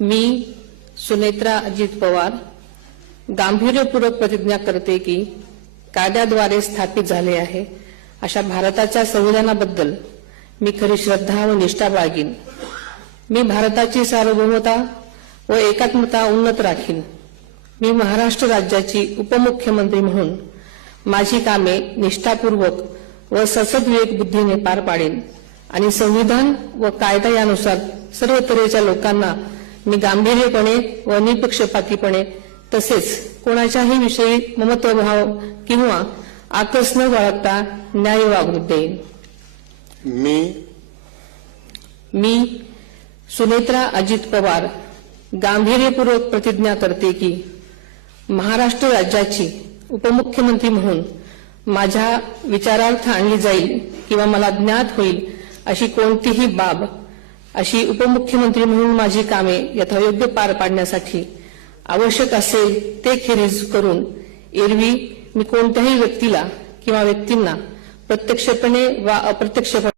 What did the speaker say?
मी सुनेत्रा अजित पवार गांभीर्यपूर्वक प्रतिज्ञा करते की कायद्याद्वारे स्थापित झाले आहे अशा भारताच्या संविधानाबद्दल मी खरी श्रद्धा व निष्ठा बाळगीन। मी भारताची सार्वभौमता व एकात्मता उन्नत राखीन। मी महाराष्ट्र राज्याची उपमुख्यमंत्री म्हणून माझी कामे निष्ठापूर्वक व ससद्विवेक बुद्धीने पार पाडेन आणि संविधान व कायदा यानुसार सर्व तऱ्हेच्या लोकांना मी गांभीर्यपणे व निपक्षपातीपणे तसेच कोणाच्याही विषयी ममत्वभाव किंवा आकस न बाळगता न्याय वागणूक देईन। मी सुनेत्रा अजित पवार गांभीर्यपूर्वक प्रतिज्ञा करते की महाराष्ट्र राज्याची उपमुख्यमंत्री म्हणून माझ्या विचारार्थ आणली जाईल किंवा मला ज्ञात होईल अशी कोणतीही बाब अशी उपमुख्यमंत्री म्हणून माझी कामे यथायोग्य पार पाडण्यासाठी आवश्यक असेल ते खेरीज करून एरवी मी कोणत्याही व्यक्तीला किंवा व्यक्तींना प्रत्यक्षपणे वा अप्रत्यक्षपणे